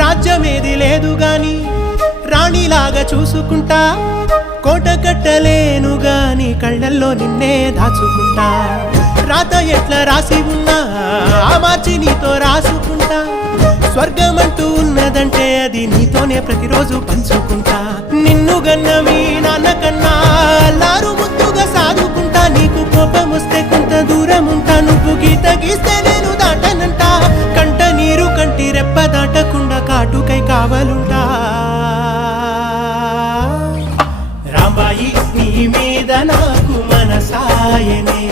రాజ్యమేది లేదు గాని రాణిలాగా చూసుకుంటా, కోట కట్టలేను గాని కళ్ళల్లో నిన్నే దాచుకుంటా. రాత ఎట్లా రాసి ఉన్నా ఆ మార్చి నీతో రాసుకుంటా. స్వర్గమంటూ ఉన్నదంటే అది నీతోనే ప్రతిరోజు పంచుకుంటా. నిన్ను గన్న మీ నాన్న కన్నా అల్లారు ముద్దుగా సాదుకుంటా. నీకు కోపం వస్తే కొంత దూరం ఉంటా, నువ్వు గీత గీస్తే నేను దాటనంట. కంట నీరు కంటి రెప్ప దాటకుండా కాటుకై కావలుంటా. రాంబాయి నీ మీద నాకు మనసాయనే.